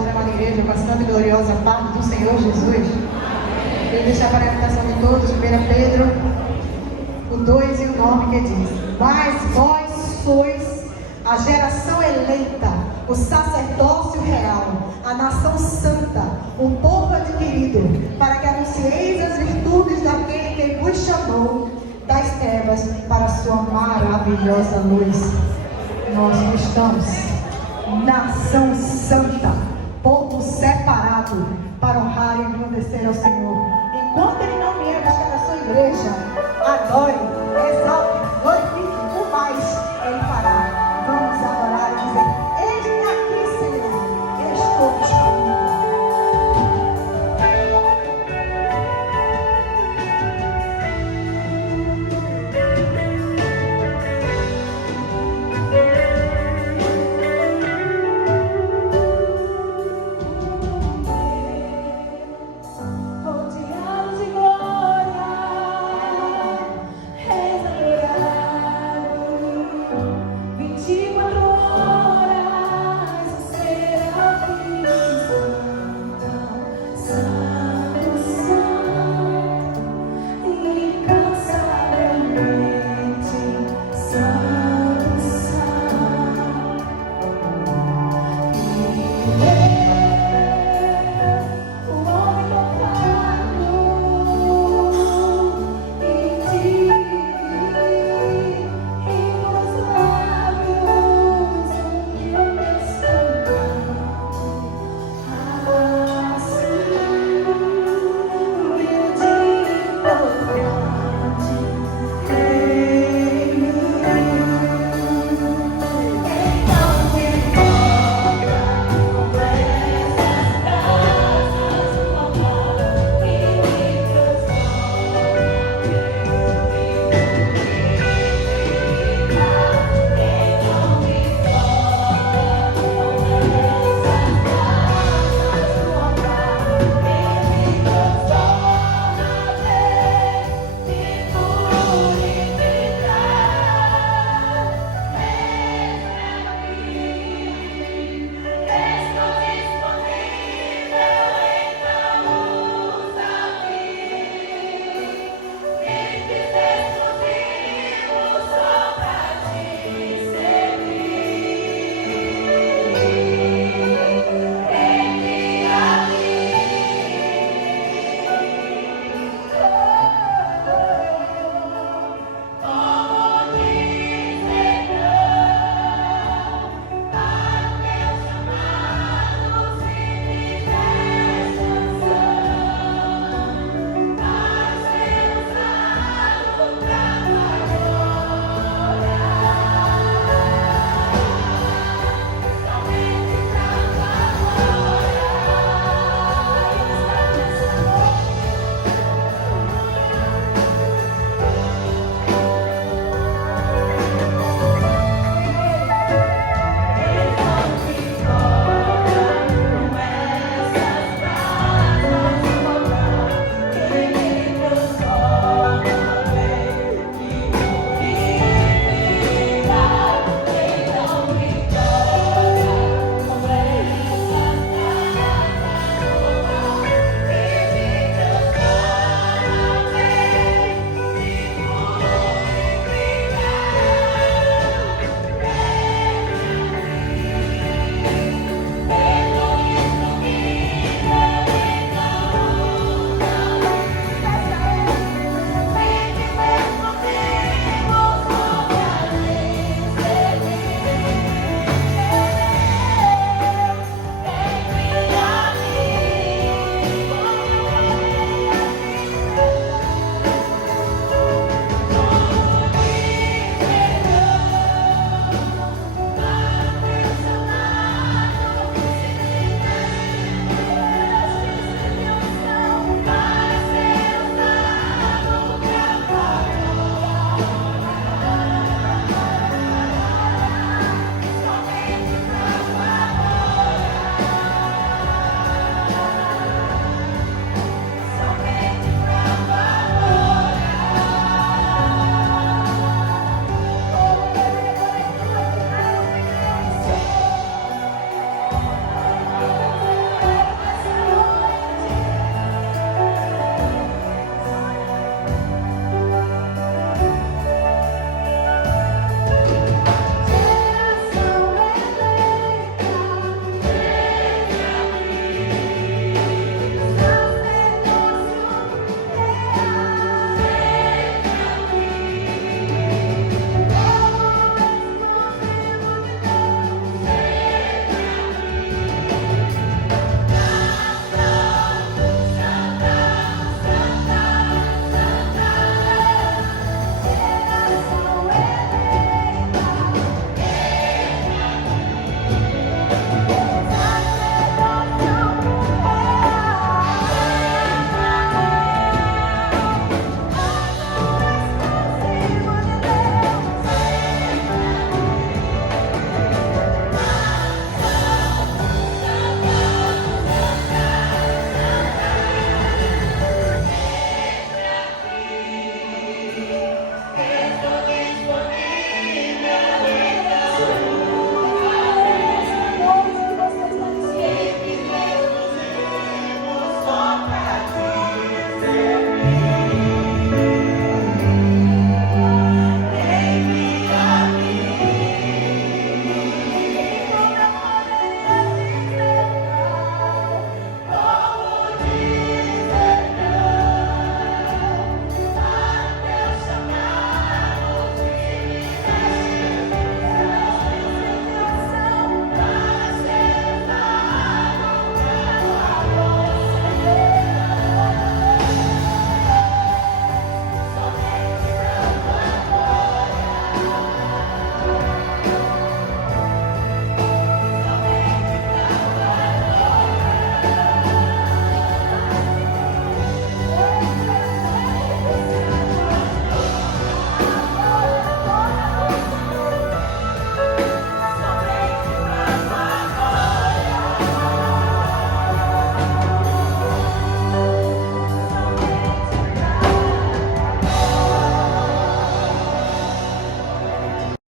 da amada igreja, com a santa e gloriosa paz do Senhor Jesus. Quero deixar para a meditação de todos, 1 Pedro, o 2 e o 9, que diz: mas vós sois a geração eleita, o sacerdócio real, a nação santa, o povo adquirido, para que anuncieis as virtudes daquele que vos chamou das trevas para a sua maravilhosa luz. Nós estamos nação santa, povo separado para honrar e engrandecer ao Senhor. Enquanto Ele não vier buscar a sua igreja, adore, exalte, glorifique, o mais Ele fará. Vamos adorar e dizer: eis-me aqui, Senhor, eu estou disponível. Yeah.